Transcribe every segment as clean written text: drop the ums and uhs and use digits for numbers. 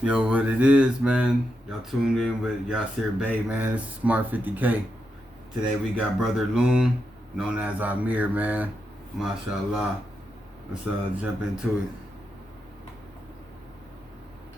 Yo, what it is, man? Y'all tuned in with Yasir Bey, man. This is Smart 50K. Today we got Brother Loon, known as Amir, man. MashaAllah. Let's jump into it.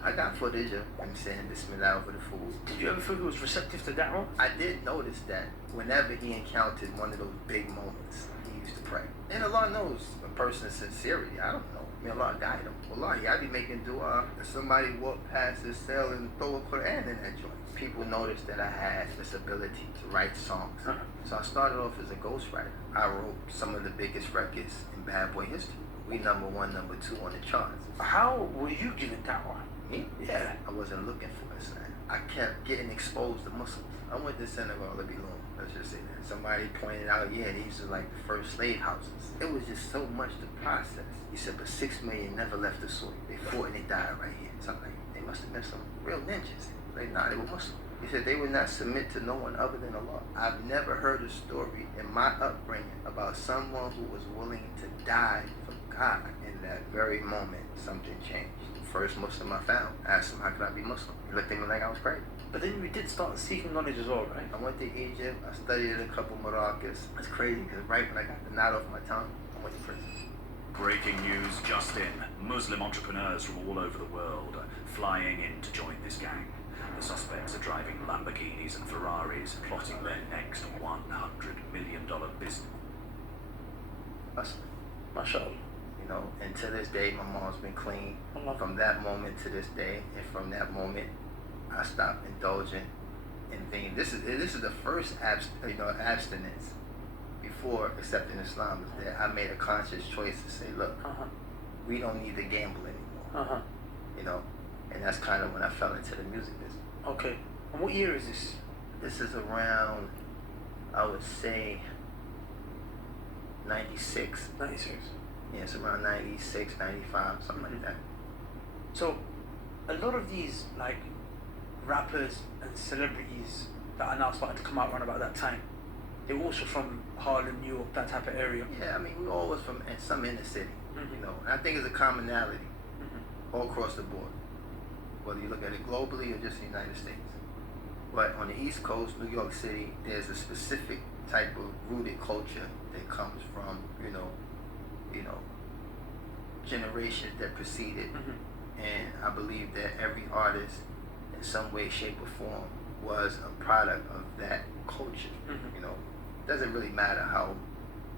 I got footage of him saying Bismillah over the food. Did you ever feel he was receptive to that one? I did notice that whenever he encountered one of those big moments, he used to pray. And Allah knows a person's sincerity. I don't know. May Allah guide him. Wallahi, I be making dua if somebody walked past this cell and throw a Quran in that joint. People noticed that I had this ability to write songs. So I started off as a ghostwriter. I wrote some of the biggest records in bad boy history. We number one, number two on the charts. How were you given that one? Me? Yeah. I wasn't looking for it, son. I kept getting exposed to Muslims. I went to Senegal to be long. Let's just say that. Somebody pointed out, yeah, these are like the first slave houses. It was just so much to process. He said, but 6 million never left the soil. They fought and they died right here. So I'm like, they must have been some real ninjas. Like, nah, they were Muslim. He said they would not submit to no one other than Allah. I've never heard a story in my upbringing about someone who was willing to die for God. In that very moment, something changed. First Muslim I found. I asked him, how could I be Muslim? He looked at me like I was crazy. But then you did start seeking knowledge as well, right? I went to Egypt. I studied a couple Marakas. It's crazy because right when I got the knot off my tongue, I went to prison. Breaking news just in. Muslim entrepreneurs from all over the world are flying in to join this gang. The suspects are driving Lamborghinis and Ferraris, plotting their next $100 million business. Hustling. MashaAllah. You know, and to this day, my mom's been clean. Allah. From that moment to this day, and from that moment, I stopped indulging in things. This is the first abstinence before accepting Islam. Is that I made a conscious choice to say, look, we don't need to gamble anymore. You know, and that's kind of when I fell into the music business. Okay. And what year is this? This is around, I would say, 96. 96. Yeah, it's around 96, 95, something like that. So, a lot of these, like, rappers and celebrities that are now starting to come out around about that time, they're also from Harlem, New York, that type of area. Yeah, I mean, we all was from some inner city, you know. And I think it's a commonality all across the board, whether you look at it globally or just the United States. But on the East Coast, New York City, there's a specific type of rooted culture that comes from, you know, generations that preceded. And I believe that every artist, in some way, shape, or form, was a product of that culture. You know, it doesn't really matter how,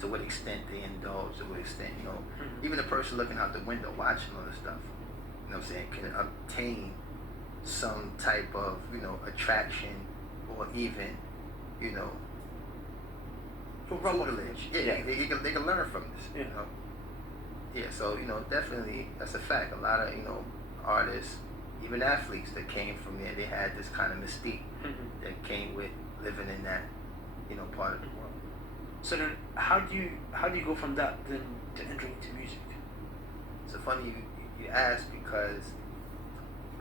to what extent they indulge, to what extent, you know, even the person looking out the window watching all this stuff, you know what I'm saying, can obtain some type of, you know, attraction or even, you know, tutelage. Yeah, they can learn from this, you know. Yeah, so, you know, definitely, that's a fact. A lot of, you know, artists, even athletes that came from there, they had this kind of mystique that came with living in that, you know, part of the world. So then, how do you go from that then to entering into music? So funny you ask, because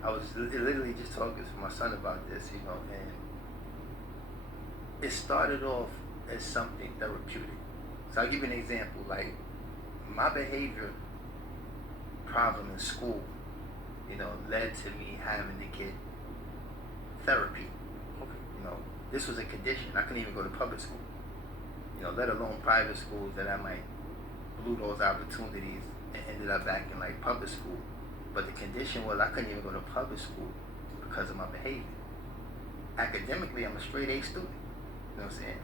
I was literally just talking to my son about this, you know, and it started off as something therapeutic. So I'll give you an example. Like, my behavior problem in school, you know, led to me having to get therapy. Okay. You know, this was a condition. I couldn't even go to public school, you know, let alone private schools that I might blew those opportunities and ended up back in like public school. But the condition was I couldn't even go to public school because of my behavior. Academically, I'm a straight A student, you know what I'm saying?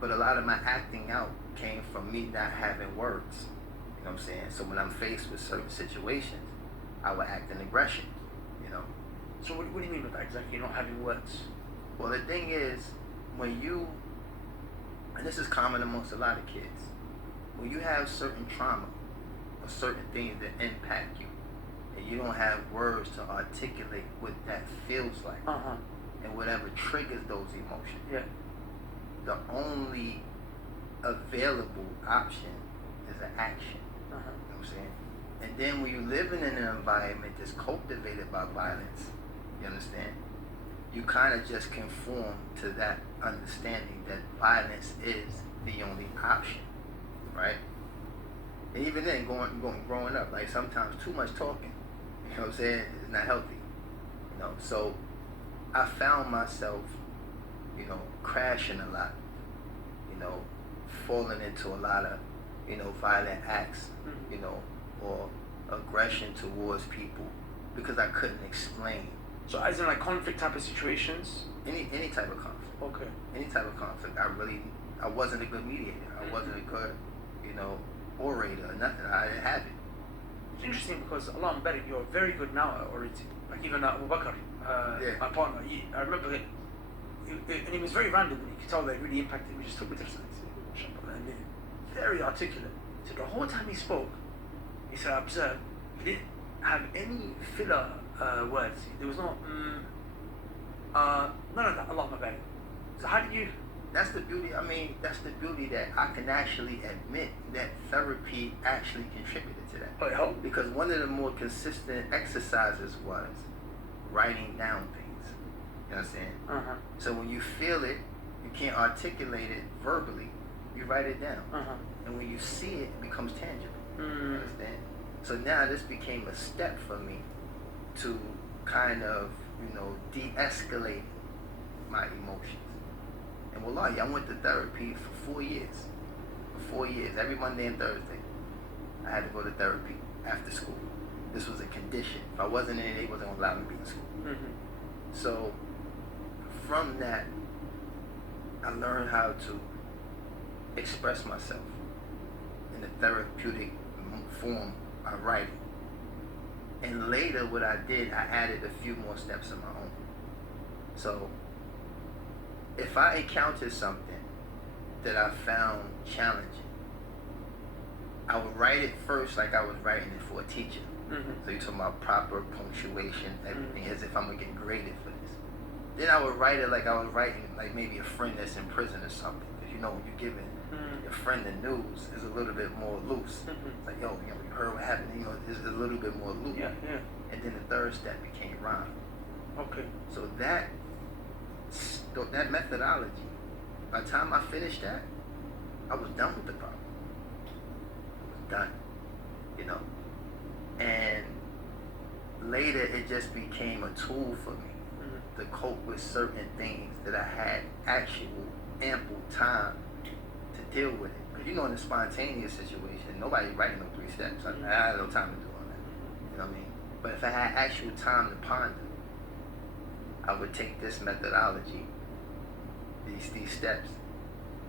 But a lot of my acting out came from me not having words, you know what I'm saying? So when I'm faced with certain situations, I would act in aggression, you know? So what do you mean by that exactly, not having words? Well, the thing is, when you, and this is common amongst a lot of kids, when you have certain trauma or certain things that impact you, and you don't have words to articulate what that feels like, and whatever triggers those emotions, Yeah. the only available option is an action. You know what I'm saying? And then when you live in an environment that's cultivated by violence, you understand? You kind of just conform to that understanding that violence is the only option, right? And even then, growing up, like sometimes too much talking, you know what I'm saying, is not healthy. know. So I found myself, you know, crashing a lot, you know, falling into a lot of, you know, violent acts, you know, or aggression towards people because I couldn't explain So as in like conflict type of situations? any type of conflict. Okay. Any type of conflict. I wasn't a good mediator. I wasn't a good, you know, orator or nothing. I didn't have it. It's interesting because Allah Barik, you're very good now at orating. Like even Abu Bakr, Yeah. my partner, I remember it, and it was very random, and you could tell that it really impacted me. Just took me to the side, and very articulate. So the whole time he spoke, he said, I observed, he didn't have any filler words. There was no, none of that, Allah Barik. So how did you... That's the beauty. I mean, that's the beauty that I can actually admit that therapy actually contributed to that. Oh, it helped? Because one of the more consistent exercises was writing down things. You know what I'm saying? Uh-huh. So when you feel it, you can't articulate it verbally. You write it down. Uh-huh. And when you see it, it becomes tangible. You Mm. understand? So now this became a step for me to kind of, you know, de-escalate my emotions. And wallahi, I went to therapy for 4 years. For 4 years, every Monday and Thursday, I had to go to therapy after school. This was a condition. If I wasn't in it, they wasn't gonna allow me to be in school. Mm-hmm. So from that, I learned how to express myself in a therapeutic form by writing. And later, what I did, I added a few more steps of my own. So if I encountered something that I found challenging, I would write it first like I was writing it for a teacher. Mm-hmm. So you're talking about proper punctuation, everything, as if I'm gonna get graded for this. Then I would write it like I was writing like maybe a friend that's in prison or something. Because you know when you're giving your friend the news, it's a little bit more loose. Mm-hmm. Like, yo, you heard what happened, you know, it's a little bit more loose. Yeah, yeah. And then the third step became rhyme. Okay. So that methodology, by the time I finished that, I was done with the problem. I was done, you know. And later it just became a tool for me to cope with certain things that I had actual ample time to deal with it. Because you know, in a spontaneous situation, nobody writing no 3 steps. I had no time to do all that. You know what I mean? But if I had actual time to ponder, I would take this methodology, these steps,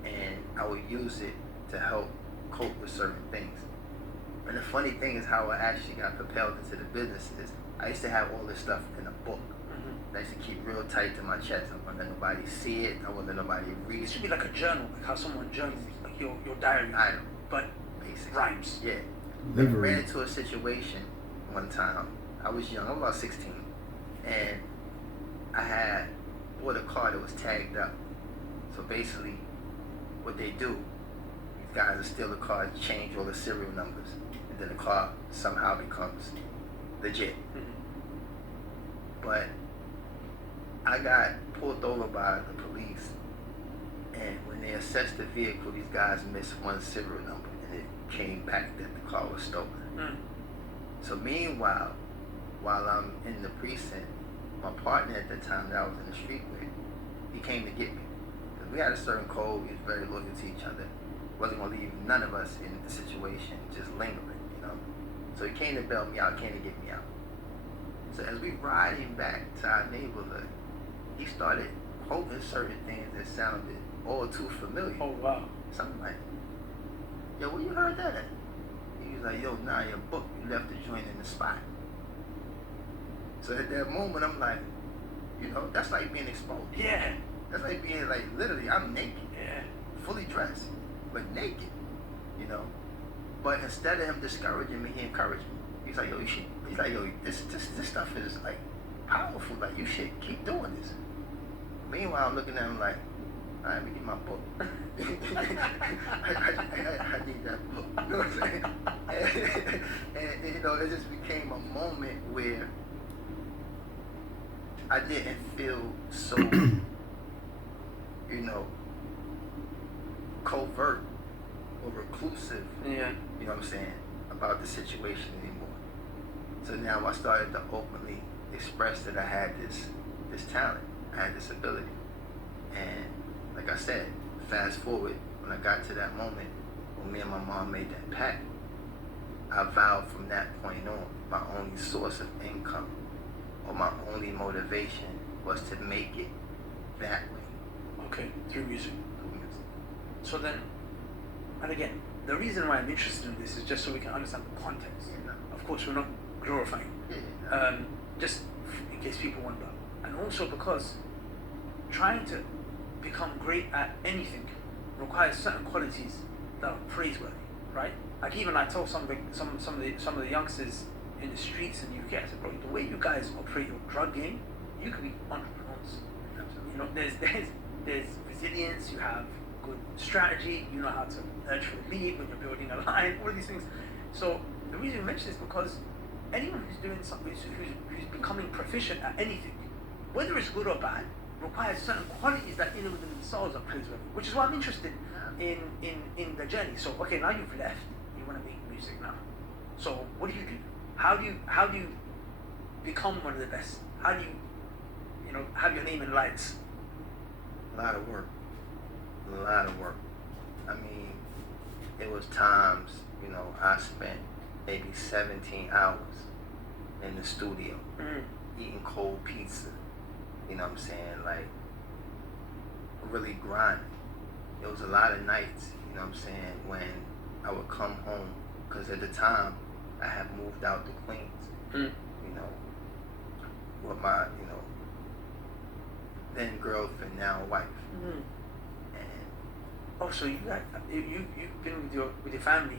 and I would use it to help cope with certain things. And the funny thing is how I actually got propelled into the business is I used to have all this stuff in a book. I used to keep real tight to my chest. I wouldn't let nobody see it. I wouldn't let nobody read It it. should be like a journal, like how someone journals, like your diary, I know, but basically. rhymes. Yeah. Livery. Ran into a situation one time. I was young. I was about 16. And I had bought a car that was tagged up. So basically, what they do, these guys will steal the car, change all the serial numbers, and then the car somehow becomes legit. But I got pulled over by the police, and when they assessed the vehicle, these guys missed one serial number, and it came back that the car was stolen. So meanwhile, while I'm in the precinct, my partner at the time that I was in the street with, he came to get me. Because we had a certain code, we was very loyal to each other. Wasn't gonna leave none of us in the situation just lingering, you know. So he came to bail me out, came to get me out. So as we riding back to our neighborhood, he started quoting certain things that sounded all too familiar. Oh wow. Something like, yo, where you heard that at? He was like, yo, nah, your book, you left the joint in the spot. So at that moment, I'm like, you know, that's like being exposed. Yeah. That's like being like, literally, I'm naked, Yeah. fully dressed, but naked, you know. But instead of him discouraging me, he encouraged me. He's like, yo, you should, he's like, yo, this stuff is like powerful. Like, you should keep doing this. Meanwhile, I'm looking at him like, all right, let me get my book. I need that book. You know what I'm saying? And, you know, it just became a moment where I didn't feel so, you know, covert or reclusive, Yeah. you know what I'm saying, about the situation anymore. So now I started to openly express that I had this talent, I had this ability. And like I said, fast forward, when I got to that moment when me and my mom made that pact, I vowed from that point on, my only source of income or my only motivation was to make it that way. Okay, through music. Through music. So then, and again, the reason why I'm interested in this is just so we can understand the context. You know? Of course, we're not glorifying, Yeah. just in case people wonder. And also because trying to become great at anything requires certain qualities that are praiseworthy, right? Like even I told some of the youngsters in the streets in the UK, I said, bro, the way you guys operate your drug game, you could be entrepreneurs. You know, there's resilience, you have good strategy, you know how to nurture a lead when you're building a line, all of these things. So the reason we mention this is because anyone who's doing something, who's becoming proficient at anything, whether it's good or bad, requires certain qualities that in and within themselves are praiseworthy, which is why I'm interested in the journey. So okay, now you've left, you want to make music now. So what do? How do you become one of the best? How do you have your name in lights? A lot of work. A lot of work. I mean, it was times, I spent maybe 17 hours in the studio eating cold pizza. You know what I'm saying? Like, really grinding. It was a lot of nights, you know what I'm saying, when I would come home, because at the time, I had moved out to Queens, with my, then girlfriend, now wife. And oh, so you've been with your family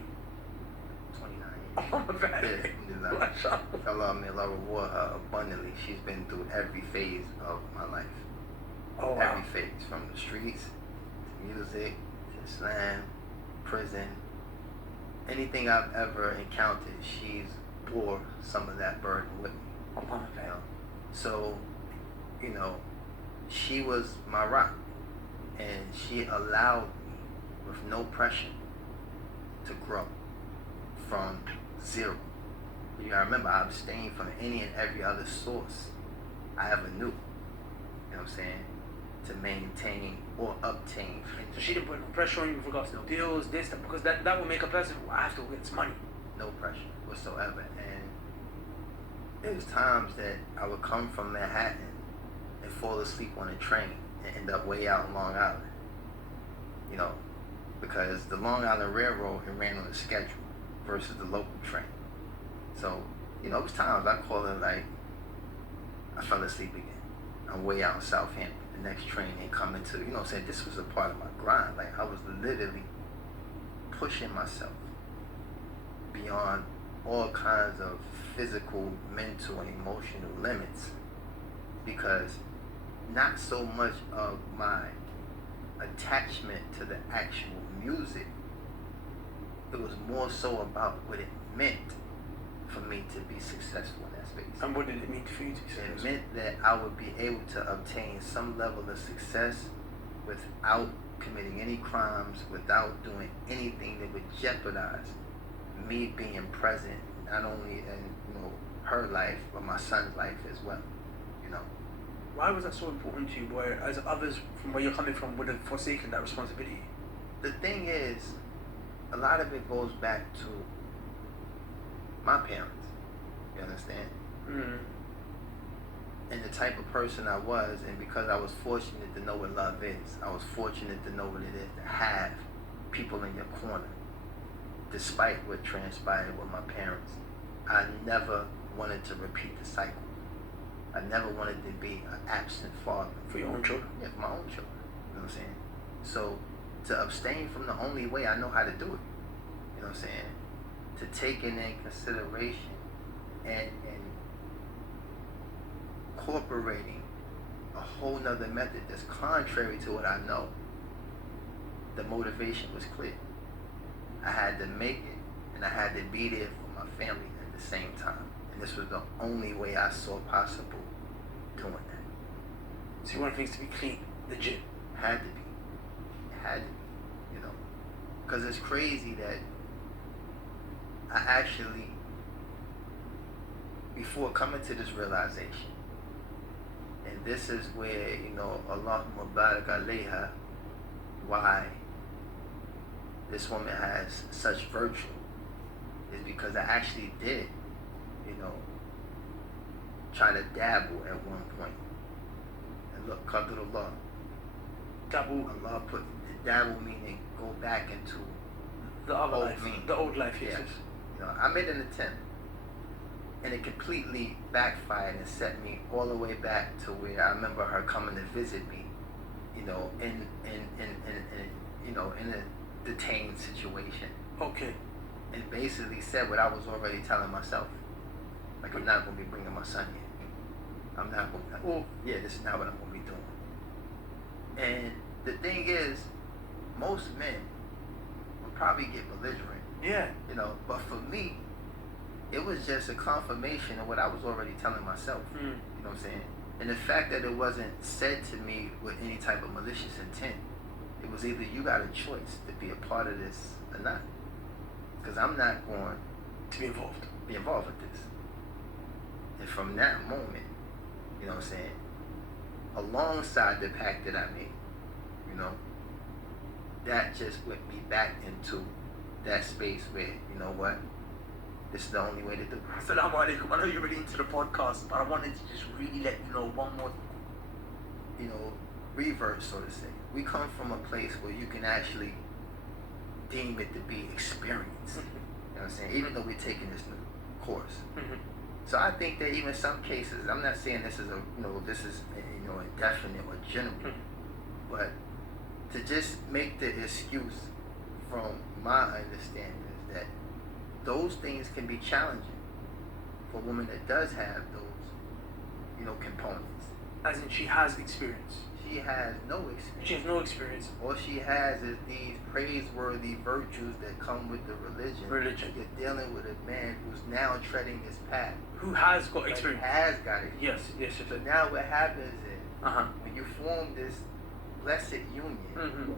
29 Oh years. my God. Yeah, Allah may Allah reward her abundantly. She's been through every phase of my life. Oh, wow. Every phase, from the streets to music to Islam, prison, anything I've ever encountered, she's bore some of that burden with me. Oh, my You know? God. So, she was my rock, and she allowed me, with no pressure, to grow from zero. You gotta remember, I abstained from any and every other source I ever knew. You know what I'm saying? To maintain or obtain. So she didn't put no pressure on you with regards to deals, this, that, because that will make a person, I have to get this money. No pressure whatsoever. And there was times that I would come from Manhattan and fall asleep on a train and end up way out in Long Island. Because the Long Island Railroad, it ran on a schedule versus the local train. So, it was times I call it like, I fell asleep again. I'm way out in Southampton. The next train ain't coming to, saying this was a part of my grind. Like, I was literally pushing myself beyond all kinds of physical, mental, and emotional limits, because not so much of my attachment to the actual music, it was more so about what it meant for me to be successful in that space. And what did it mean for you to be It successful? meant that I would be able to obtain some level of success without committing any crimes, without doing anything that would jeopardize me being present, not only in her life, but my son's life as well. Why was that so important to you, whereas others from where you're coming from would have forsaken that responsibility? The thing is, a lot of it goes back to my parents. You understand? And the type of person I was, and because I was fortunate to know what love is, I was fortunate to know what it is to have people in your corner. Despite what transpired with my parents, I never wanted to repeat the cycle. I never wanted to be an absent father. For your own children? Yeah, for my own children. You know what I'm saying? So, to abstain from the only way I know how to do it. You know what I'm saying? To take in consideration and incorporating a whole nother method that's contrary to what I know. The motivation was clear. I had to make it, and I had to be there for my family at the same time. And this was the only way I saw possible doing that. So you want things to be clean, legit. Had to be. It had to be, Because it's crazy that I actually before coming to this realization. And this is where, you know, Allahumma barak alayha, why this woman has such virtue, is because I actually did, you know, try to dabble at one point. And look, Qadrullah. Dabble. Allah put dabble meaning go back into The other old life. me. The old life, yes. Yeah. yes. You know, I made an attempt, and it completely backfired and set me all the way back to where I remember her coming to visit me, you know, in you know, in a detained situation, Okay. and basically said what I was already telling myself, like, I'm not gonna be bringing my son here. I'm not gonna. Well, Yeah, this is not what I'm gonna be doing. And the thing is, most men would probably get belligerent, yeah. you know, but for me, it was just a confirmation of what I was already telling myself. Mm. You know what I'm saying? And the fact that it wasn't said to me with any type of malicious intent, it was either you got a choice to be a part of this or not. Because I'm not going To be involved. to be involved with this. And from that moment, you know what I'm saying, alongside the pact that I made, you know, that just went me back into that space where, you know what, this is the only way to do it. Assalamu alaikum. I know you're really into the podcast, but I wanted to just really let you know one more. You know, revert, so to say. We come from a place where you can actually deem it to be experience. You know what I'm saying? Even though we're taking this new course. Mhm. So I think that even some cases, I'm not saying this is a, you know, this is, you know, indefinite or general, but to just make the excuse from my understanding is that those things can be challenging for a woman that does have those, you know, components. As in, she has experience. She has no experience. She has no experience. All she has is these praiseworthy virtues that come with the religion. Religion. You're dealing with a man who's now treading this path. Who has got but experience? has got it. Yes, yes, yes. So now what happens is, Uh-huh. when you form this blessed union, Mm-hmm.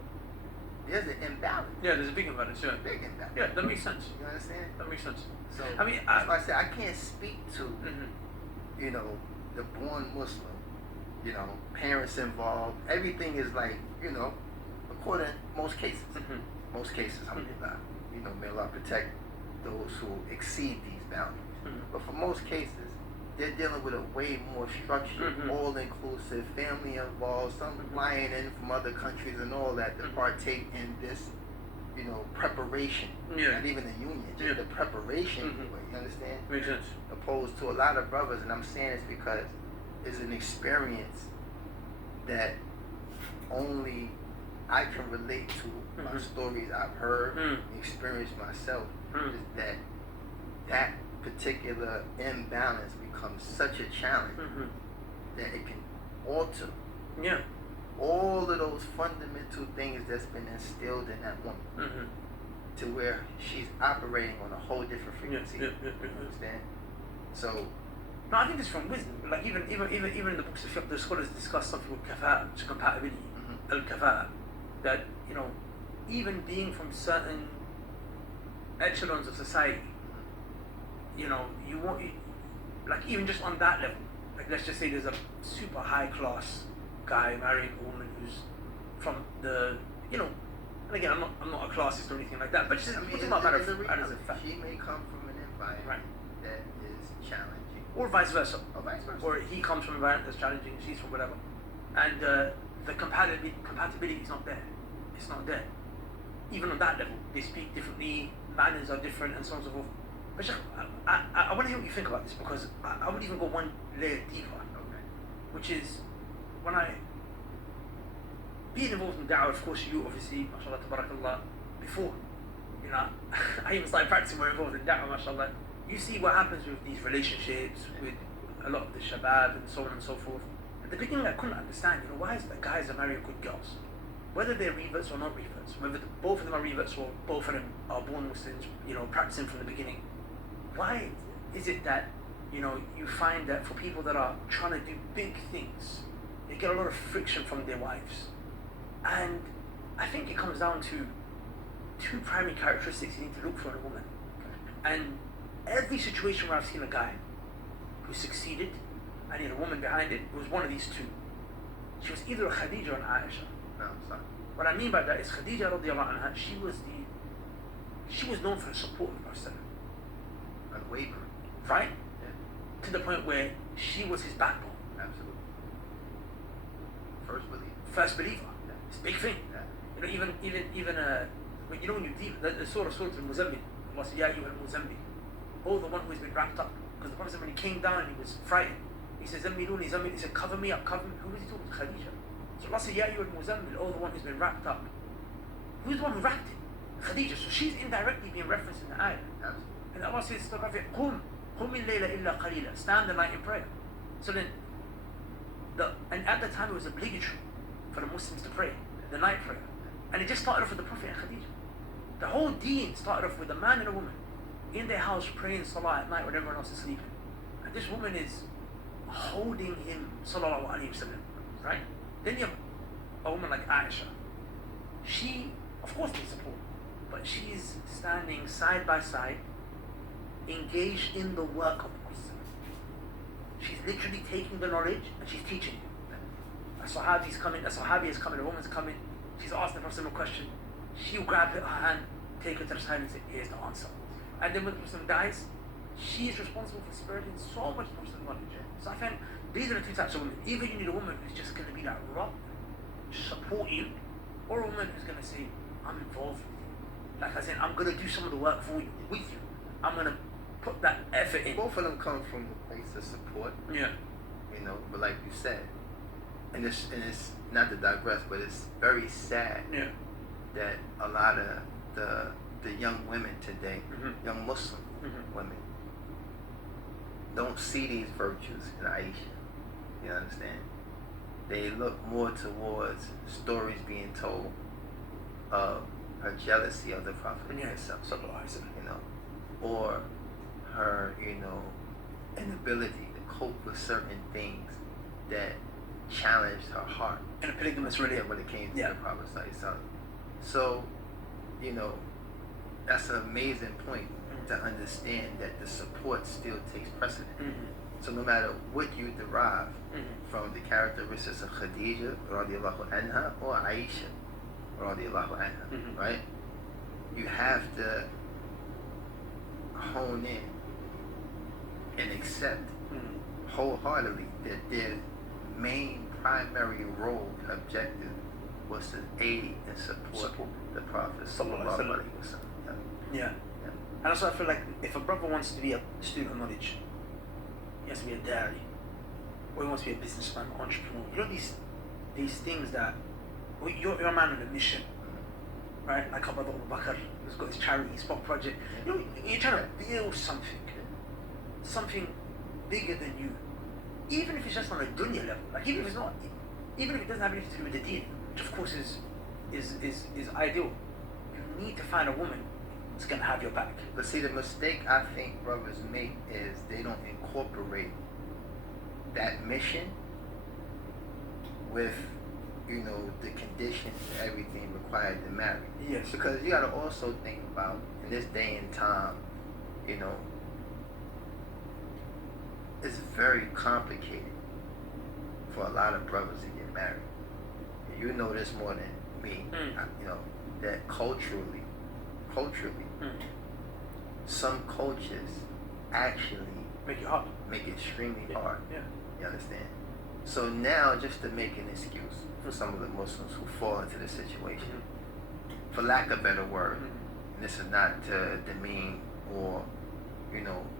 there's an imbalance. Yeah, there's a big imbalance, yeah. Big imbalance. Yeah, that makes sense. You understand? That makes sense. So I mean, that's why I said I can't speak to, Mhm. you know, the born Muslim, you know, parents involved. Everything is like, you know, according most cases. Mhm. Most cases, alhamdulillah. You know, may Allah protect those who exceed these boundaries. Mhm. But for most cases, they're dealing with a way more structured, Mhm. all-inclusive, family involved, some Mhm. flying in from other countries and all that to Mhm. partake in this, you know, preparation. Yeah. Not even the union, just Yeah. the preparation. Mhm. You understand? Makes sense. Opposed to a lot of brothers, and I'm saying this because it's an experience that only I can relate to. My Mhm. stories I've heard, Mm. experienced myself, Mm. is that particular imbalance becomes such a challenge Mhm. that it can alter Yeah. all of those fundamental things that's been instilled in that woman Mhm. to where she's operating on a whole different Yeah, frequency. yeah, yeah, You yeah. understand? So No, I think it's from wisdom. Like even in the books of fiqh, the scholars discuss something called kafa'a, which is compatibility. Mhm. Al-kafa'a. That, you know, even being from certain echelons of society, you know, you want, like even just on that level, like let's just say there's a super high class guy marrying a woman who's from the, you know, and again, I'm not a classist or anything like that, but just I mean, putting it's that matter a as a reality. fact. She may come from an environment Right. that is challenging, Or vice versa. or vice versa. Or he comes from an environment that's challenging, she's from whatever, and the compatibility is not there. It's not there. Even on that level, they speak differently, manners are different, and so on and so forth. But Sheikh, I want to hear what you think about this, because I would even go one layer deeper, Okay. which is when I being involved in da'wah. Of course, you obviously, mashallah, tabarakallah, before, you know, I even started practicing more involved in da'wah, mashallah. You see what happens with these relationships with a lot of the shabab and so on and so forth. At the beginning, I couldn't understand, you know, why is it that guys are marrying good girls? Whether they're reverts or not reverts, whether both of them are reverts or both of them are born Muslims, you know, practicing from the beginning. Why is it that, you know, you find that for people that are trying to do big things, they get a lot of friction from their wives? And I think it comes down to two primary characteristics you need to look for in a woman. And every situation where I've seen a guy who succeeded, and he had a woman behind it. It was one of these two. She was either Khadija or Aisha. No, sorry. What I mean by that is Khadija radiallahu anha, she was known for the support of the Prophet, Unwavering. right? Yeah, To the point where she was his backbone, absolutely. First believer. first believer. Yeah. It's a big thing. Yeah. You know, when you deep the Surah Al-Muzammil, Allah said, Ya ayyuha al-Muzammil, oh, the one who has been wrapped up. Because the Prophet said when he came down and he was frightened, he said, Zammiluni, Zammil, he said, cover me up, cover me. Who was he talking to? Khadija. So Allah said, Ya ayyuha al-Muzammil, oh, the one who's been wrapped up. Who's the one who wrapped it? Khadija. So she's indirectly being referenced in the ayah. Absolutely. And Allah says to the Prophet, Qum al-layla illa qalila. Stand the night in prayer. So then, and at the time it was obligatory for the Muslims to pray, the night prayer. And it just started off with the Prophet and Khadija. The whole deen started off with a man and a woman in their house praying salah at night when everyone else is sleeping. And this woman is holding him, sallallahu alayhi wasallam, right? Then you have a woman like Aisha. She, of course, needs support, but she's standing side by side, engaged in the work of the Prophet. She's literally taking the knowledge and she's teaching you. A Sahabi is coming, a woman's coming, she's asking the Prophet a question, she'll grab her hand, take her to the side and say, here's the answer. And then when the Prophet dies, she is responsible for spreading so much Muslim knowledge. So I find these are the two types of women. Either you need a woman who's just going to be like, rock, support you, or a woman who's going to say, I'm involved with you. Like I said, I'm going to do some of the work for you, with you. I'm going to put that effort in. Both of them come from a place of support. Yeah. You know, but like you said, and it's not to digress, but it's very sad Yeah. that a lot of the young women today, Mhm. young Muslim Mhm. women, don't see these virtues in Aisha. You understand? They look more towards stories being told of her jealousy of the Prophet Yeah. himself, Sallallahu Alaihi Wasallam. you know, or her, inability to cope with certain things that challenged her heart. In a polygamous relationship. When it came to Yeah. the Prophet Sallallahu Alaihi Wasallam. So, that's an amazing point to understand that the support still takes precedent. Mm-hmm. So no matter what you derive Mm-hmm. from the characteristics of Khadija radiallahu anha or Aisha radiallahu anha, Mhm. right? You have to hone in and accept Mm-hmm. wholeheartedly that their main primary role and objective was to aid and support the Prophet Sallallahu sallallahu Alaihi alaihi wasallam. Yeah. Yeah. And also I feel like if a brother wants to be a student of knowledge, he has to be a dairy, or he wants to be a businessman, entrepreneur. You know these things that you're a man on a mission, right? Like our brother Abu Bakr, who's got his charity spot project. You know, you're trying to build something bigger than you, even if it's just on a dunya level. Like even if it doesn't have anything to do with the deen, which of course is ideal. You need to find a woman that's gonna have your back. But see, the mistake I think brothers make is they don't incorporate that mission with, the conditions and everything required to marry. Yes. Because you gotta also think about, in this day and time, it's very complicated for a lot of brothers to get married. And you know this more than me, that culturally, some cultures actually Make it hard. make it extremely hard. Yeah. You understand? So now, just to make an excuse for some of the Muslims who fall into this situation, for lack of better word, and this is not to demean or,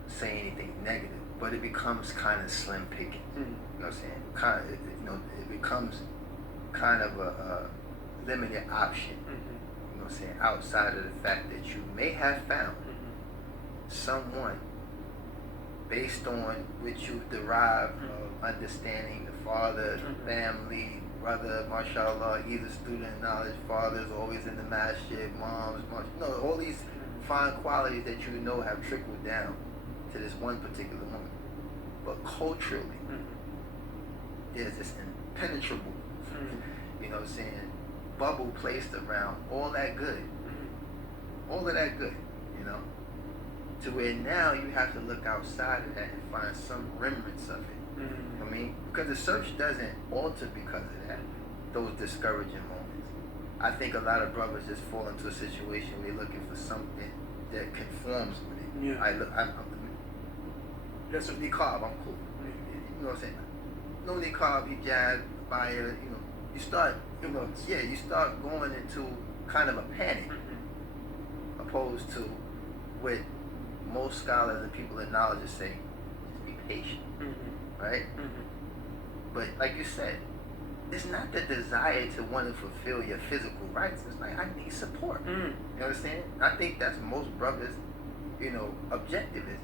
say anything negative, but it becomes kind of slim picking. You know what I'm saying? It becomes kind of a limited option. You know what I'm saying? Outside of the fact that you may have found someone based on what you've derived of understanding the father, the family, brother, mashallah, either student knowledge, fathers always in the masjid, moms, all these fine qualities that have trickled down to this one particular woman. But culturally, there's this impenetrable, bubble placed around all that good. All of that good, To where now you have to look outside of that and find some remnants of it. You know what I mean? Because the search doesn't alter because of that, those discouraging moments. I think a lot of brothers just fall into a situation where they're looking for something that conforms with it. Yeah. I'm That's what niqab, I'm cool. You know what I'm saying? No niqab, hijab, baya, you know, you start, you start going into kind of a panic, opposed to what most scholars and people in knowledge are saying, just be patient, right? But like you said, it's not the desire to want to fulfill your physical rights. It's like, I need support. You understand? I think that's most brothers, objective is,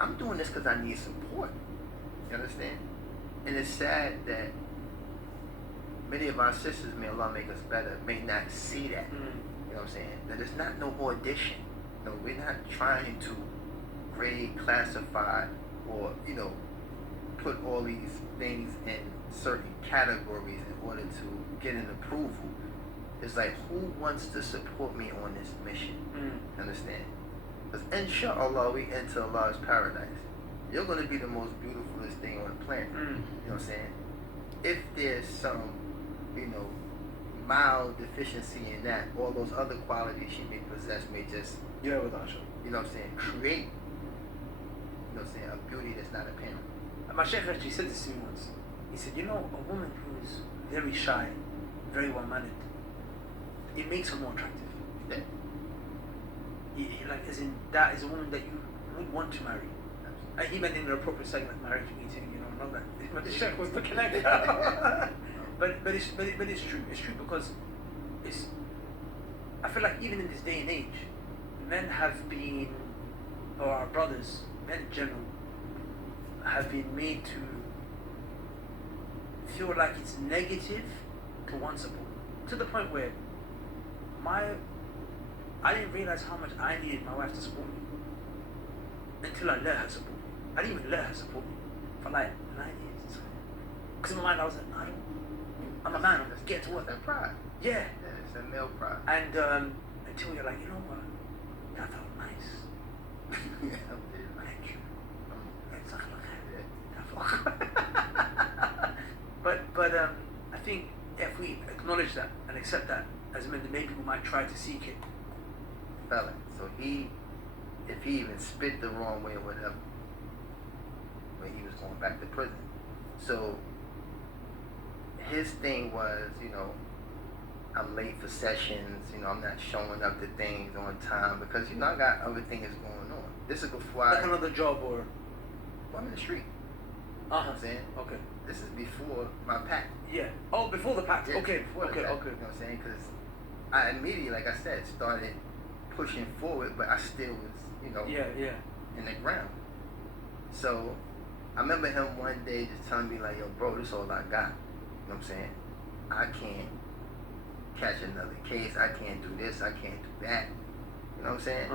I'm doing this because I need support. You understand? And it's sad that many of our sisters, may Allah make us better, may not see that. You know what I'm saying? That it's not no audition. No, we're not trying to grade, classify, or, put all these things in certain categories in order to get an approval. It's like, who wants to support me on this mission? Understand? Because inshallah, we enter Allah's paradise. You're going to be the most beautifulest thing on the planet. You know what I'm saying? If there's some, mild deficiency in that, all those other qualities she may possess may just, you know what I'm saying, create, a beauty that's not apparent. My sheikh actually said this to me once. He said, a woman who's very shy, very well-mannered, it makes her more attractive. Yeah. As in, that is a woman that you would want to marry. And he meant in an appropriate setting, like marriage meeting, not that. But the sheikh was looking at it. but it's true. It's true because I feel like even in this day and age, men have been, or our brothers, men in general, have been made to feel like it's negative to want support. To the point where I didn't realize how much I needed my wife to support me until I let her support me. I didn't even let her support me for like 9 years. Because in my mind I was like, no, I'm a man, I'm get to work. It's pride. Yeah. Yeah, it's a male pride. And until you're like, you know what, that felt nice. Thank you. But I think if we acknowledge that and accept that as men, then maybe we might try to seek it. Fella. So if he even spit the wrong way or whatever, when he was going back to prison. So his thing was, I'm late for sessions, I'm not showing up to things on time because, I got other things going on. This is before like another job or... Well, I'm in the street. You know what I'm saying? Okay. This is before my pack. Yeah. Oh, before the pack. Yeah, Okay. before the Okay. pack, Okay. You know what I'm saying? Because I immediately, like I said, started pushing forward, but I still was, Yeah. in the ground. So I remember him one day just telling me like, yo, bro, this all I got. You know what I'm saying? I can't catch another case. I can't do this. I can't do that. You know what I'm saying?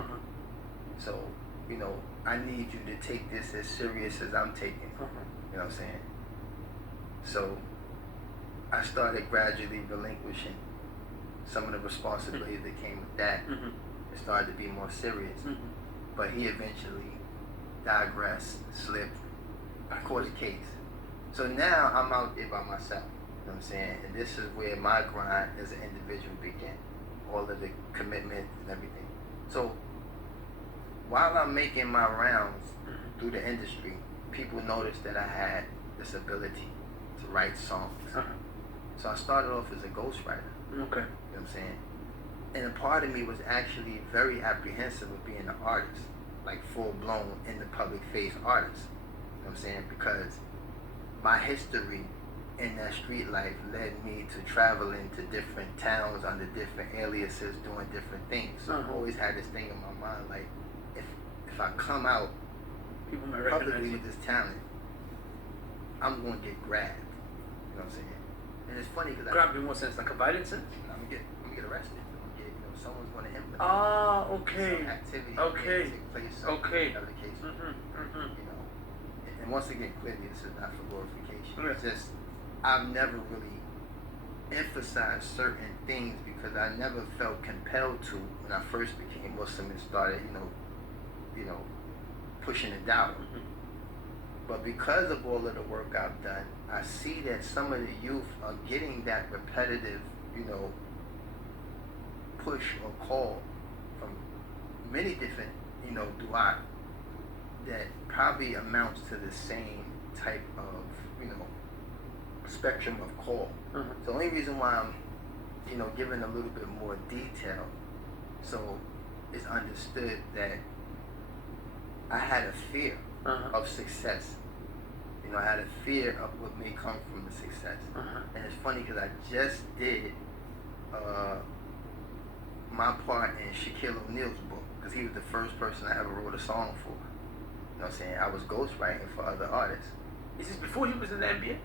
So, I need you to take this as serious as I'm taking it. You know what I'm saying? So I started gradually relinquishing some of the responsibilities that came with that. It started to be more serious. But he eventually digressed, slipped, I caught the case. So now I'm out there by myself. You know what I'm saying? And this is where my grind as an individual began. All of the commitment and everything. So while I'm making my rounds through the industry, people noticed that I had this ability to write songs. So I started off as a ghostwriter. Okay. You know what I'm saying? And a part of me was actually very apprehensive of being an artist, like full-blown in the public face artist. You know what I'm saying? Because my history in that street life led me to traveling to different towns under different aliases, doing different things. So I always had this thing in my mind, like, if I come out People might recognize publicly you. with this talent, I'm going to get grabbed. You know what I'm saying? And it's funny because Grabbed in what sense? Like a violent sense? I'm gonna get arrested. I'm gonna get, someone's going to implement Okay. some activity Okay. that take place. Okay. Whatever the case may be. And once again, clearly this is not for glorification. Yeah. It's just I've never really emphasized certain things because I never felt compelled to when I first became Muslim and started, you know, pushing it down. But because of all of the work I've done, I see that some of the youth are getting that repetitive, you know, push or call from many different, you know, du'at that probably amounts to the same type of, you know, spectrum of call. The only reason why I'm, you know, giving a little bit more detail, so it's understood that I had a fear of success. You know, I had a fear of what may come from the success. And it's funny because I just did my part in Shaquille O'Neal's book, because he was the first person I ever wrote a song for. You know what I'm saying? I was ghostwriting for other artists. Is this before he was in the NBA?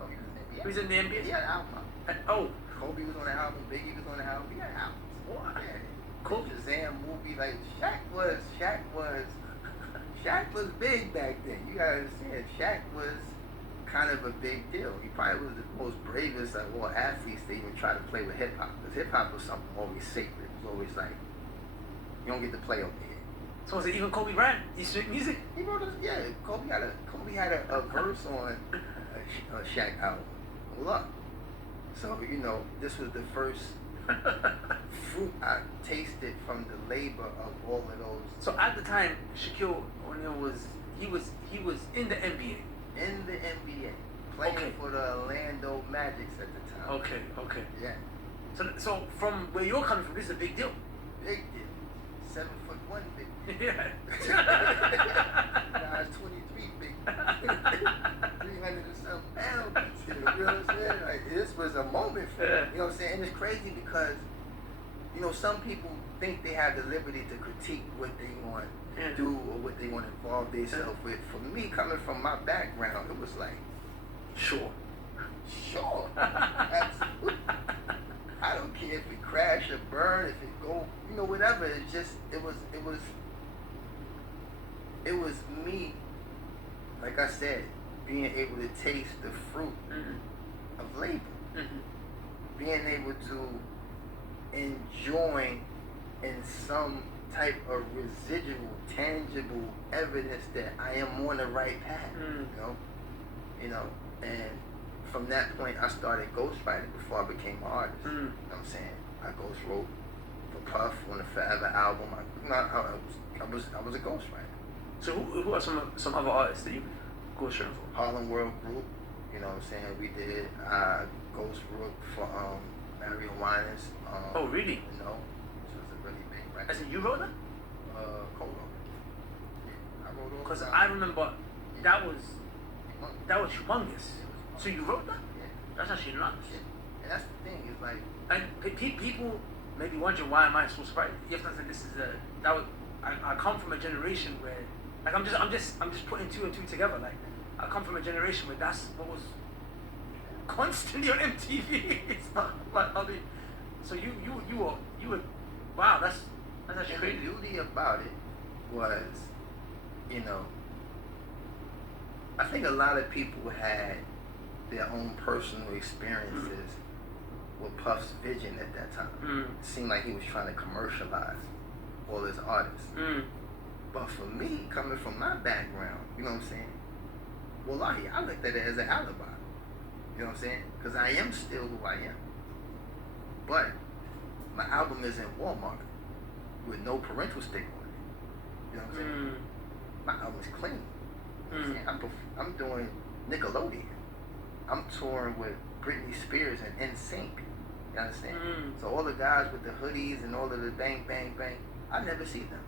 Oh, he was in the NBA? He was in the NBA? He had an album. Oh. Kobe was on the album, Biggie was on the album, he had albums. What? Yeah. Cool. Shazam movie, like Shaq was big back then. You gotta understand, Shaq was kind of a big deal. He probably was the most bravest of all athletes to even try to play with hip hop. Because hip hop was something always sacred. It was always like, you don't get to play over here. So was it even Kobe Bryant? He street music? He wrote a, yeah, Kobe had a verse on a Shaq album. Look. So, you know, this was the first fruit I tasted from the labor of all of those. So at the time, Shaquille O'Neal was in the NBA. In the NBA, playing for the Orlando Magics at the time. Okay. Yeah. So from where you're coming from, this is a big deal. Big deal. 7'1" big deal. Yeah. Now it's 23 big deal. 300 and some pounds. You know what I'm saying? Like, this was a moment for me. You know what I'm saying? And it's crazy because, you know, some people think they have the liberty to critique what they want to do or what they want to involve themselves with. For me, coming from my background, it was like, sure, absolutely. I don't care if it crash or burn, if it go, you know, whatever. It's just, it was me, like I said, being able to taste the fruit of labor, being able to enjoy in some type of residual, tangible evidence that I am on the right path. You know, and from that point I started ghostwriting before I became an artist. You know what I'm saying? I ghost wrote for Puff on the Forever album. I was a ghostwriter. So who are some other artists that you ghostwritten for? Harlem World Group. You know what I'm saying? We did ghost wrote for Mario Winans. Oh really? You know, which was a really big record. As in you wrote that? Colo. Yeah, I wrote all. Because I remember that was humongous. So you wrote that? Yeah. That's actually nuts. Yeah. And that's the thing. It's like. And people may be wondering why am I so surprised. You have to understand this is I come from a generation where like I'm just putting two and two together. Like I come from a generation where that's what was constantly on MTV. It's not like I mean, so you were wow, that's actually And crazy. the beauty about it was, you know, I think a lot of people had their own personal experiences with Puff's vision at that time. It seemed like he was trying to commercialize all his artists. But for me, coming from my background, you know what I'm saying? Wallahi, I looked at it as an alibi. You know what I'm saying? Because I am still who I am. But my album is in Walmart with no parental stick on it. You know what I'm saying? My album is clean. You know what I'm saying? I'm doing Nickelodeon. I'm touring with Britney Spears and NSYNC. You understand? So all the guys with the hoodies and all of the bang, bang, bang, I never see them.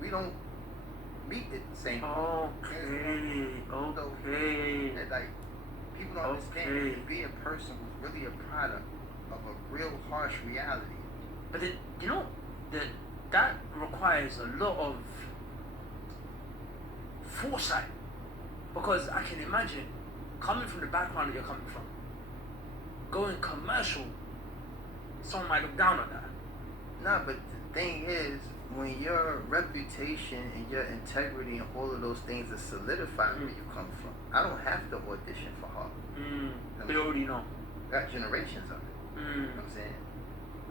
We don't meet at the same Okay. And like, people don't understand to be a person who's really a product of a real harsh reality. But then, you know, that requires a lot of foresight. Because I can imagine, coming from the background that you're coming from, going commercial, someone might look down on that. Nah, but the thing is, when your reputation and your integrity and all of those things are solidified where you come from, I don't have to audition for Harlem. They already know. I got generations of it. You know what I'm saying?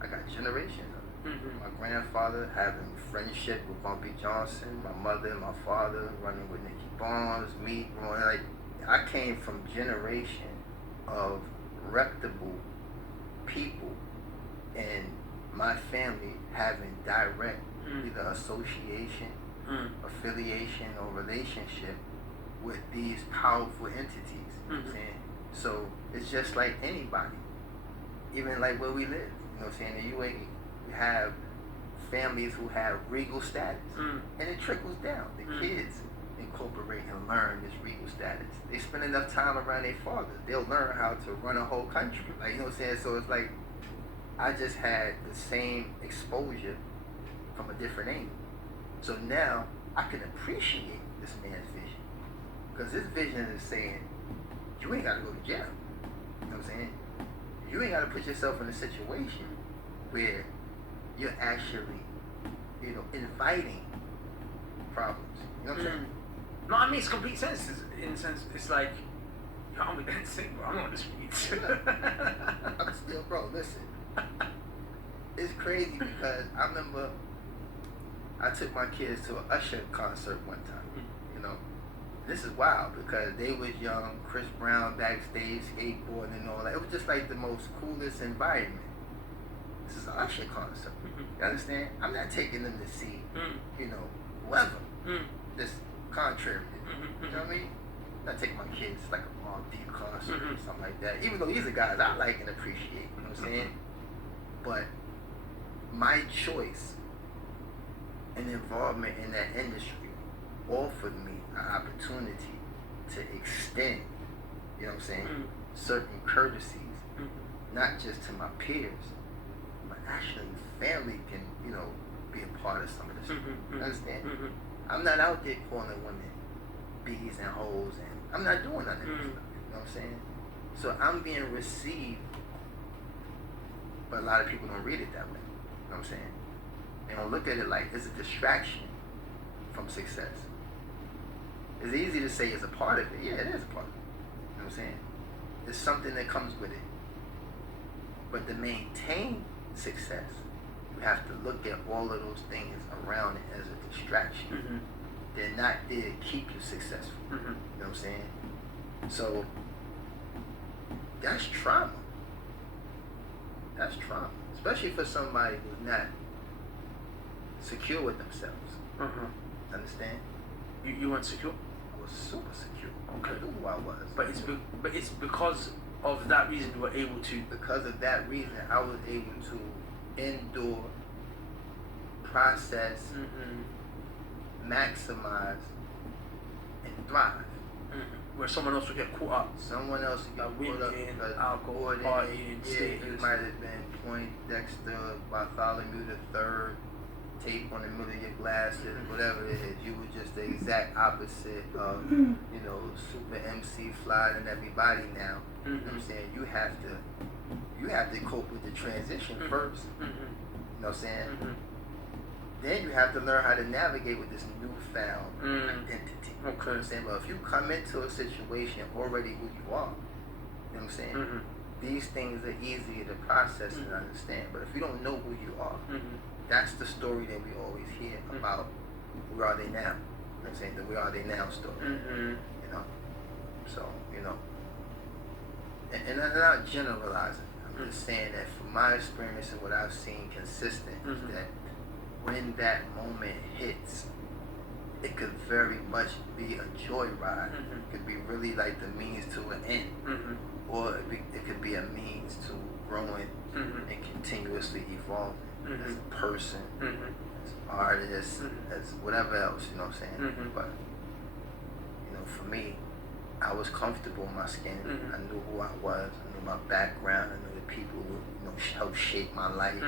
I got generations of it. My grandfather having friendship with Bumpy Johnson, my mother, my father running with Nicky Barnes, me growing like I came from generation of reputable people and my family having direct either association, affiliation, or relationship with these powerful entities. You know what I'm saying? So it's just like anybody, even like where we live. You know what I'm saying? In UAE, we have families who have regal status, and it trickles down. The kids incorporate and learn this regal status. They spend enough time around their fathers, they'll learn how to run a whole country. Like, you know what I'm saying? So it's like I just had the same exposure from a different angle. So now I can appreciate this man's vision, because his vision is saying you ain't got to go to jail. You know what I'm saying? You ain't got to put yourself in a situation where you're actually, inviting problems. You know what I'm saying? No, I mean, it's complete sense. In a sense, it's like, I'm a dancing, bro. I'm on the streets. I'm still, bro, listen. It's crazy because I remember I took my kids to an Usher concert one time. This is wild because they was young, Chris Brown backstage, skateboarding and all that. It was just like the most coolest environment. This is an Usher concert. You understand? I'm not taking them to see, whoever. This contrary. You know what I mean? I'm not taking my kids to like a Mobb Deep concert or something like that. Even though these are guys I like and appreciate. You know what I'm saying? But my choice and involvement in that industry offered me an opportunity to extend, you know what I'm saying, certain courtesies, not just to my peers, but actually family can, be a part of some of this. You understand? I'm not out there calling women bees and hoes, and I'm not doing none of this stuff. You know what I'm saying? So I'm being received, but a lot of people don't read it that way. You know what I'm saying? They don't look at it like it's a distraction from success. It's easy to say it's a part of it. Yeah, it is a part of it. You know what I'm saying? It's something that comes with it. But to maintain success, you have to look at all of those things around it as a distraction. They're not there to keep you successful. You know what I'm saying? So that's trauma. That's trauma. Especially for somebody who's not secure with themselves. Understand? You weren't secure? I was super secure. Okay. I knew who I was. But it's because of that reason you were able to. Because of that reason, I was able to endure, process, maximize, and thrive. Where someone else would get caught up. Someone else would get caught up Women, because alcohol, partying, status. It might have been Poindexter, Bartholomew III, tape on the middle of your glasses, whatever it is. You were just the exact opposite of, super MC Fly and everybody now. You know what I'm saying? You have to cope with the transition first. You know what I'm saying? Then you have to learn how to navigate with this newfound identity. You know what I'm saying? But if you come into a situation already who you are, you know what I'm saying? These things are easier to process and understand. But if you don't know who you are, that's the story that we always hear about where are they now. You know what I'm saying? The where are they now story. So, and I'm not generalizing. I'm just saying that from my experience and what I've seen consistent is that when that moment hits, it could very much be a joyride. It could be really like the means to an end. Or it could be a means to growing and continuously evolving as a person, as an artist, as whatever else, you know what I'm saying? But, for me, I was comfortable in my skin. I knew who I was. I knew my background. I knew the people who, helped shape my life.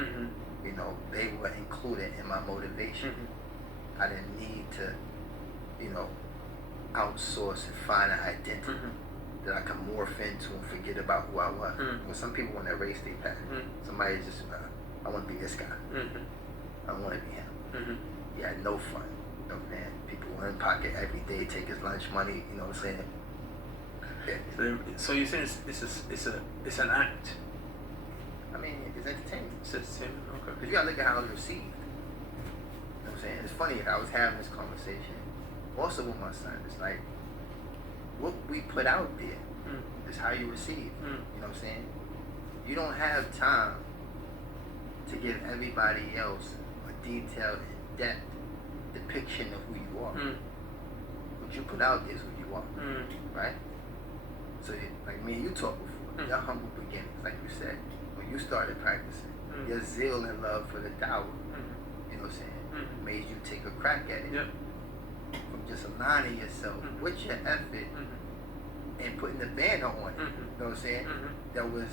They were included in my motivation. I didn't need to, outsource and find an identity that I can morph into and forget about who I was. Some people want to erase their past. Somebody just, I want to be this guy. I want to be him. He had no fun. Man, people were in pocket every day, take his lunch money. You know what I'm saying? So you're saying it's an act? I mean, it's entertainment. It's entertainment. Okay. Because you gotta look at how it's received. You know what I'm saying? It's funny, I was having this conversation also with my son. It's like, what we put out there is how you receive. You know what I'm saying? You don't have time to give everybody else a detailed, in-depth depiction of who you are. What you put out there is who you are. Right? So, like me and you talked before, your humble beginnings, like you said, when you started practicing, your zeal and love for the dawah, you know what I'm saying, made you take a crack at it. Yep. From just aligning yourself with your effort and putting the banner on it. You know what I'm saying? That was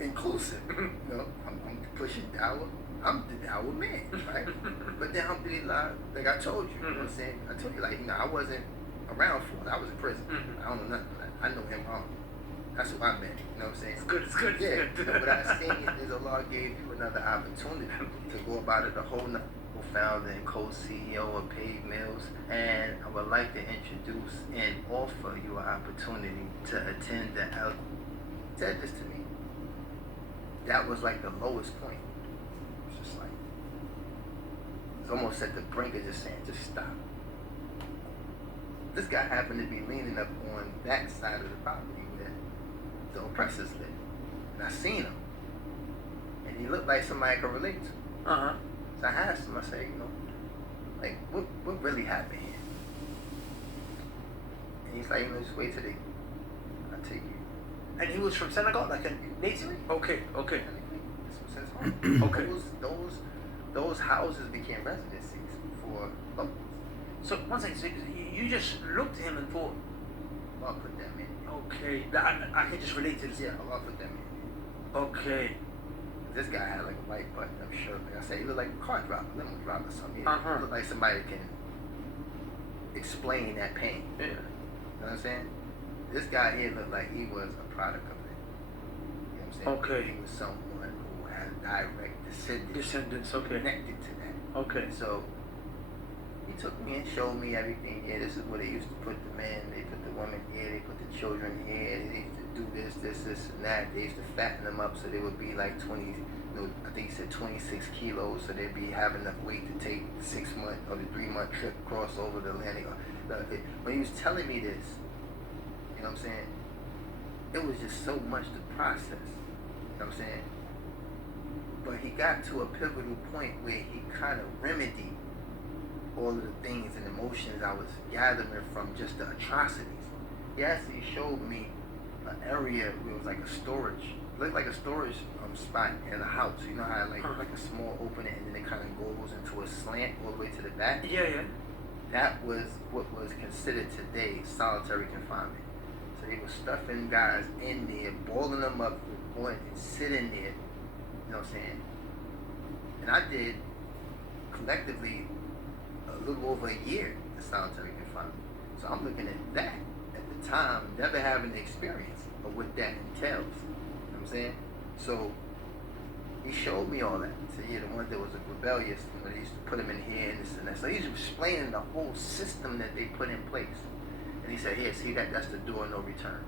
inclusive. You know, I'm pushing dawah. I'm the dawah man, right? But then alhamdulillah, like I told you, you know what I'm saying? I told you, like, you know, I wasn't around for it. I was in prison. I don't know nothing. I know him wrong. That's what I meant. You know what I'm saying? It's good. It's good. Yeah. It's good. You know, what I seen is Allah gave you another opportunity to go about it a whole nother. Founder and co-CEO of Paid Meals, and I would like to introduce and offer you an opportunity to attend the Al. Said this to me. That was like the lowest point. It's just like, it's almost at the brink of just saying, just stop. This guy happened to be leaning up on that side of the property where the oppressors live, and I seen him, and he looked like somebody I could relate to. So I asked him, I said, you know, like, what really happened here? And he's like, you know, just wait till I take you. And he was from Senegal, like a native? Okay. This was his home. Okay. Those houses became residencies for locals. So, one second, so you just looked at him and thought, Allah put them in. okay, I can just relate to this. Yeah, Allah put them in. Okay. This guy had like a white button up shirt. Like I said, he looked like a car driver, limo driver or something. He looked like somebody can explain that pain. Yeah. You know what I'm saying? This guy here looked like he was a product of it. You know what I'm saying? Okay. He was someone who had direct Descendants, okay. connected to that. Okay. So he took me and showed me everything. Yeah, this is where they used to put the men, they put the women here, they put the children here, they used to do this, and that. They used to fatten them up so they would be like 20, you know, I think he said 26 kilos, so they'd be having enough weight to take the 6 month or the 3 month trip across over the Atlantic. When he was telling me this, you know what I'm saying, it was just so much to process. You know what I'm saying? But he got to a pivotal point where he kind of remedied all of the things and emotions I was gathering from just the atrocities. He actually showed me an area where it was like a storage, looked like a storage spot in a house. You know how like a small opening and then it kind of goes into a slant all the way to the back? Yeah. That was what was considered today solitary confinement. So they were stuffing guys in there, boiling them up with one and sitting there, you know what I'm saying? And I did collectively a little over a year in solitary confinement. So I'm looking at that at the time, never having the experience of what that entails. You know what I'm saying? So he showed me all that. So yeah, the one that was rebellious, you know, they used to put him in here and this and that. So he's explaining the whole system that they put in place. And he said, here, see that's the door, no return.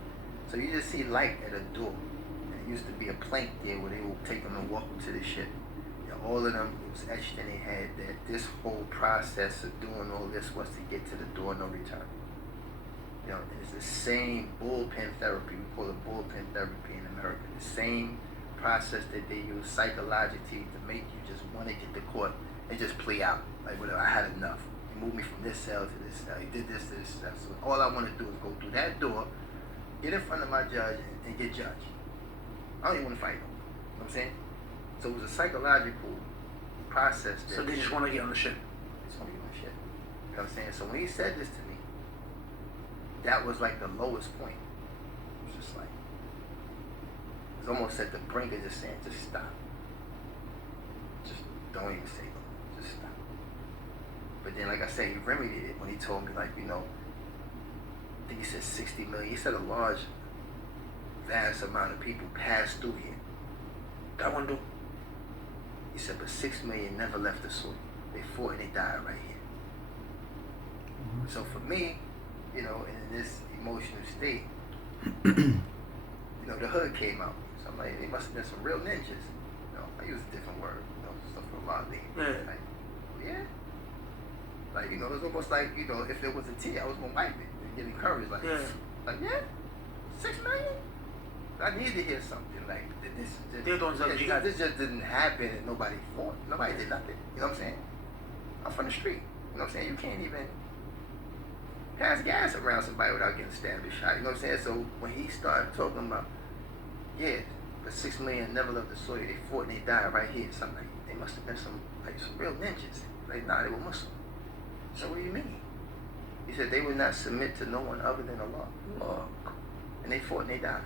So you just see light at a door. And it used to be a plank there where they would take them and walk them to the ship. And all of them, it was etched in their head that this whole process of doing all this was to get to the door, no return. You know, it's the same bullpen therapy. We call it bullpen therapy in America. The same process that they use psychologically to make you just want to get to court and just play out. Like, whatever, I had enough. You moved me from this cell to this cell. You did this to this cell. So all I want to do is go through that door, get in front of my judge, and get judged. I don't even want to fight them. You know what I'm saying? So it was a psychological process. So they just want to get on the ship. They just want to get on the ship. You know what I'm saying? So when he said this to me, that was like the lowest point. It was just like, it was almost at the brink of just saying, just stop. Just don't even say no. Just stop. But then, like I said, he remedied it when he told me, like, you know, I think he said 60 million. He said a large, vast amount of people passed through here. That one do. He said, but 6 million never left the soil. They fought and they died right here. So for me, you know, in this emotional state, you know, the hood came out. So I'm like, they must have been some real ninjas. use a different word, you know, stuff for a lot of things. Yeah. Like, yeah. Like, you know, it was almost like, you know, if it was a T, I was gonna wipe it and get encouraged. Like, Yeah. like, yeah, 6 million? I need to hear something like this. They don't know jihad. This just didn't happen and nobody fought. Nobody did nothing. You know what I'm saying? I'm from the street. You know what I'm saying? You can't even pass gas around somebody without getting stabbed or shot. You know what I'm saying? So when he started talking about, yeah, the 6 million never left the soil, they fought and they died right here. So I'm like, they must have been some real ninjas. Like, nah, they were Muslim. So what do you mean? He said they would not submit to no one other than Allah. And they fought and they died.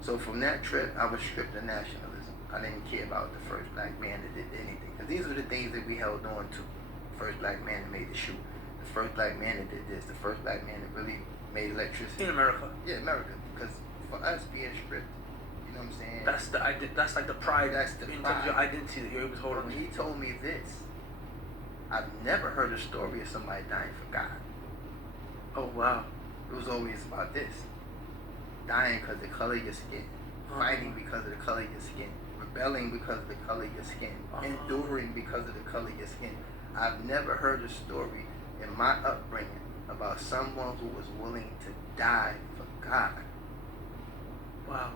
So from that trip, I was stripped of nationalism. I didn't care about the first black man that did anything. Because these were the things that we held on to. The first black man that made the shoe. The first black man that did this. The first black man that really made electricity. In America. Yeah, America. Because for us being stripped, you know what I'm saying? That's like the pride. That's the in terms pride. of your identity that you're able to hold on When to. he told me this, I've never heard a story of somebody dying for God. Oh wow. It was always about this. Dying because of the color of your skin. Fighting because of the color of your skin. Rebelling because of the color of your skin. Enduring because of the color of your skin. I've never heard a story in my upbringing about someone who was willing to die for God. Wow.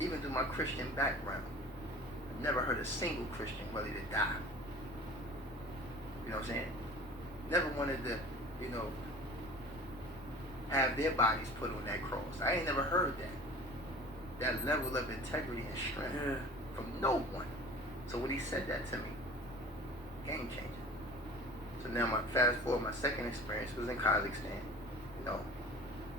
Even through my Christian background, I've never heard a single Christian ready to die. You know what I'm saying? Never wanted to, you know, have their bodies put on that cross. I ain't never heard that. That level of integrity and strength Yeah. from no one. So when he said that to me, game changer. So now fast forward, my second experience was in Kazakhstan. You know,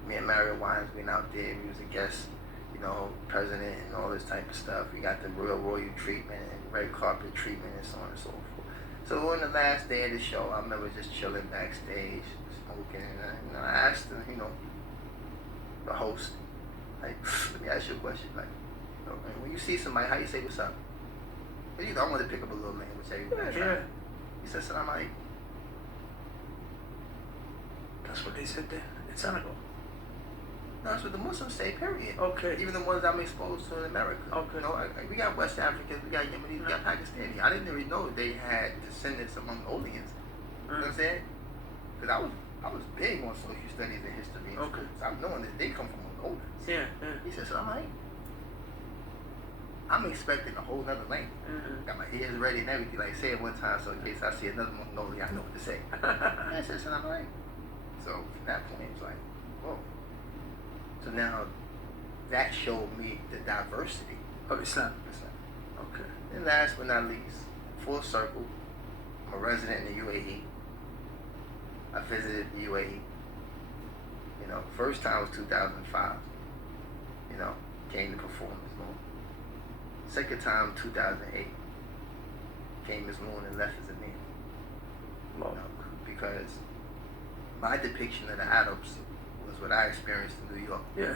me and Mario Wines went out there. We was a guest, you know, president and all this type of stuff. We got the royal treatment and red carpet treatment and so on and so forth. So on the last day of the show, I remember just chilling backstage, smoking, and I asked him, you know, the host, like, let me ask you a question. Like, you know, when you see somebody, how you say what's up? But, you know, I wanted to pick up a little language. Yeah. He said, Salam alaikum. That's what they said there in Senegal. No, that's what the Muslims say, period. Okay. Even the ones I'm exposed to in America. Okay. You know, we got West Africans, we got Yemenis, we got Pakistanis. I didn't even know they had descendants of Mongolians. You know what I'm saying? Because I was big on social studies and history. And Okay. so I'm knowing that they come from Mongolia. Yeah. He said, so I'm expecting a whole other language. Mm-hmm. Got my ears ready and everything. Like, say it one time so in case I see another Mongolian, I know what to say. I said, so from that point, it's like, whoa. So now that showed me the diversity Of Islam. of Islam. Okay. And last but not least, full circle, I'm a resident in the UAE. I visited the UAE. You know, first time was 2005. You know, came to perform as Moon. Second time, 2008. Came as Moon and left as Amir. You know, because my depiction of the Arabs was what I experienced in New York. Yeah.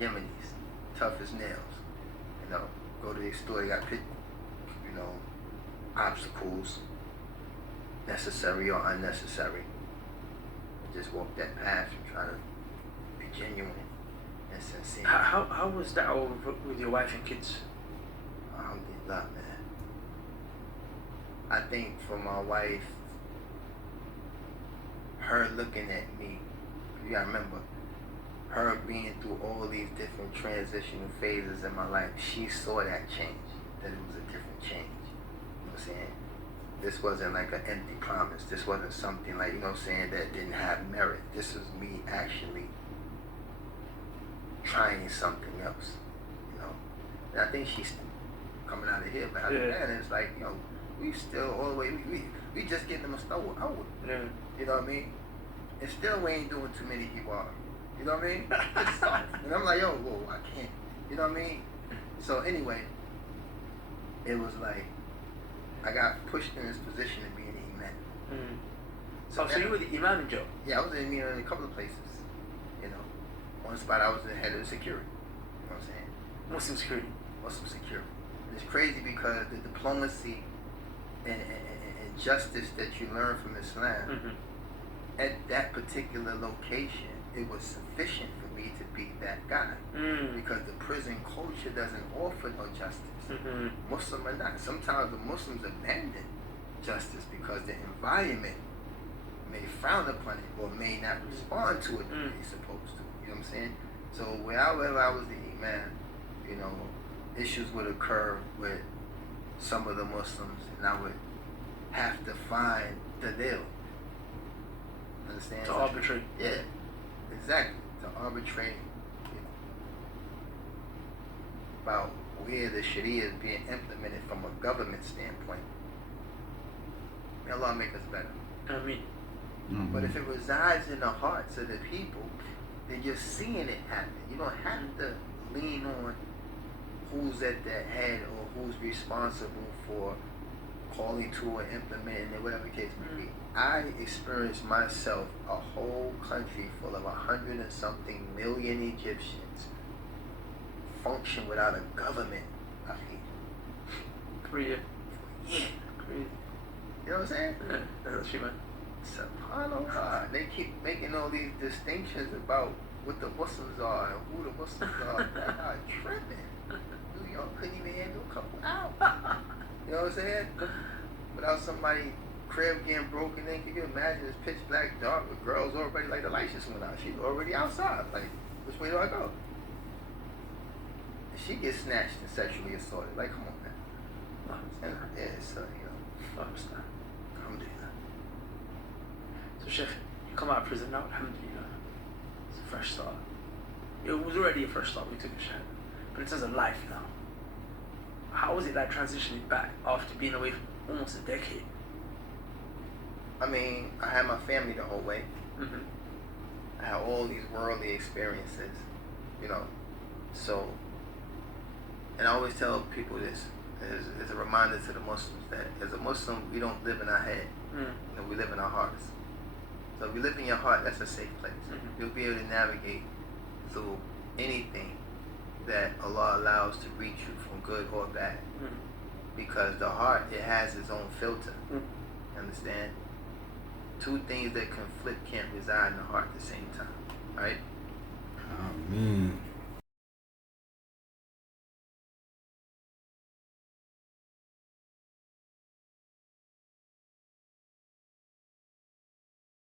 Yemenis, tough as nails. You know, go to the store, they got obstacles, necessary or unnecessary. Just walk that path and try to be genuine and sincere. How was that over with your wife and kids? Alhamdulillah, man. I think for my wife, her looking at me, you gotta remember, her being through all these different transitional phases in my life, she saw that change, that it was a different change. You know what I'm saying? This wasn't like an empty promise. This wasn't something like, you know what I'm saying, that didn't have merit. This was me actually trying something else, you know? And I think she's coming out of here, but other than that, it's like, you know, we still all the way, we just getting them a snow out. Yeah. You know what I mean? And still we ain't doing too many people are. You know what I mean? It's soft. And I'm like, yo, whoa, I can't. You know what I mean? So anyway, it was like, I got pushed in this position of being an imam. Mm. So, So you were the imam in Joe? yeah, I was in a couple of places. You know, one spot I was the head of security. You know what I'm saying? Muslim security. Muslim security. And it's crazy because the diplomacy and justice that you learn from Islam Mm-hmm. at that particular location it was sufficient for me to be that guy. Because the prison culture doesn't offer no justice. Muslim or not. Sometimes the Muslims abandon justice because the environment may frown upon it or may not respond to it the way it's supposed to. You know what I'm saying? So wherever I was the imam, you know, issues would occur with some of the Muslims, and I would have to find the deal. Understand? To arbitrate. Yeah, exactly. To arbitrate, you know, about where the Sharia is being implemented from a government standpoint. May Allah make us better. I mean, But if it resides in the hearts of the people, then you're seeing it happen. You don't have to lean on who's at the head or who's responsible for calling to or implementing it, whatever the case may be. I experienced myself a whole country full of 100 and something million Egyptians function without a government. I mean, Korea. yeah. Korea. You know what I'm saying? Yeah, that's true, man. SubhanAllah. They keep making all these distinctions about what the Muslims are and who the Muslims are. They're not tripping. New York couldn't even handle a couple hours. You know what I'm saying? Without somebody crib getting broken in, can you imagine it's pitch black dark with girls already, like the lights just went out. She's already outside. Like, which way do I go? And she gets snatched and sexually assaulted. Like, come on, man. And, yeah, so, you know. I understand. Alhamdulillah. So, Sheikh, you come out of prison now, alhamdulillah. It's a fresh start. It was already a fresh start, we took a shot. But in terms of life now, how was it like transitioning back after being away for almost a decade? I mean, I had my family the whole way. I had all these worldly experiences, you know. So, and I always tell people this as a reminder to the Muslims that as a Muslim, we don't live in our head. You know, we live in our hearts. So if you live in your heart, that's a safe place. You'll be able to navigate through anything that Allah allows to reach you from good or bad. Because the heart, it has its own filter. Understand? Two things that conflict can't reside in the heart at the same time. Right? I mean,